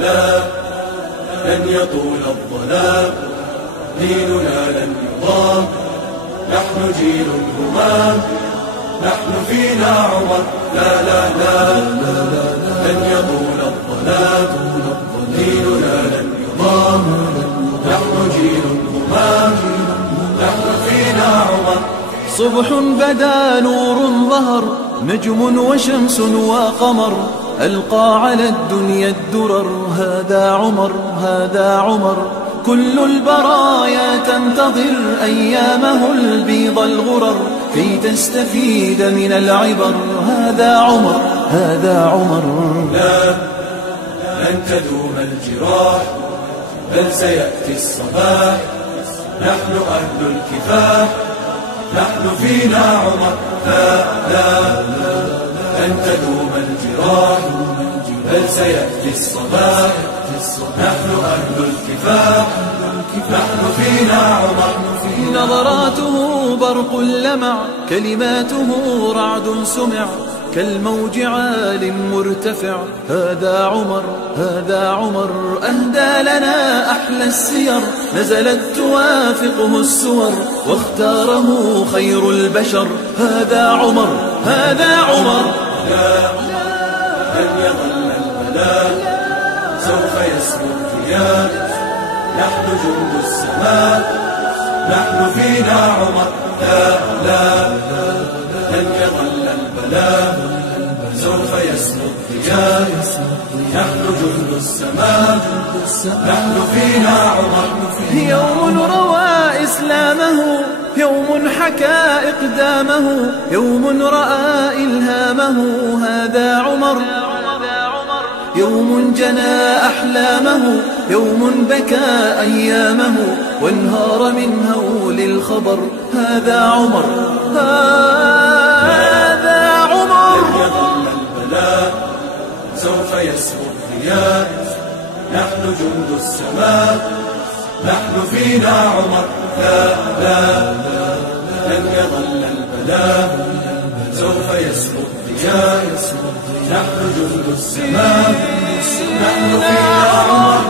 لا لن يطول الظلام، ديننا لن يضام، نحن جيل همام، نحن فينا عمر. لا لا لا لن يطول الظلام، ديننا لن يضام، نحن جيل همام، نحن فينا عمر. صبح بدا نور ظهر، نجم وشمس وقمر، ألقى على الدنيا الدرر. هذا عمر، هذا عمر، كل البرايا تنتظر أيامه البيض الغرر كي تستفيد من العبر. هذا عمر، هذا عمر. لا لن تدوم الجراح، بل سيأتي الصباح، نحن أهل الكفاح، نحن فينا عمر. لا لا لن تدوم الجراح، بل سيأتي الصباح، نحن أهل الكفاح، نحن فينا عمر. نظراته برق لمع، كلماته رعد سمع، كالموج عال مرتفع. هذا عمر، هذا عمر، أهدى لنا أحلى السير، نزلت توافقه السور، واختاره خير البشر. هذا عمر، هذا عمر. لا لن يظل البلاء، سوف يسمو الرياح، نحن جند السماء، نحن فينا عمر. لا لا لن يظل البلاء، سوف يسمو الضياء، نحن جند السماء، نحن فينا عمر. يوم روى إسلامه، يوم حكى إقدامه، يوم رأى إلهامه. هذا عمر، يوم جنى أحلامه، يوم بكى أيامه، وانهار من هول الخبر. هذا عمر، هذا عمر. لن يظل البلاء، سوف يسمو الضياء، نحن جند السماء، نحن فينا عمر. لا لا لن يظل البلاء، سوف يسمو الضياء، نحن جند السماء، نحن فينا عمر.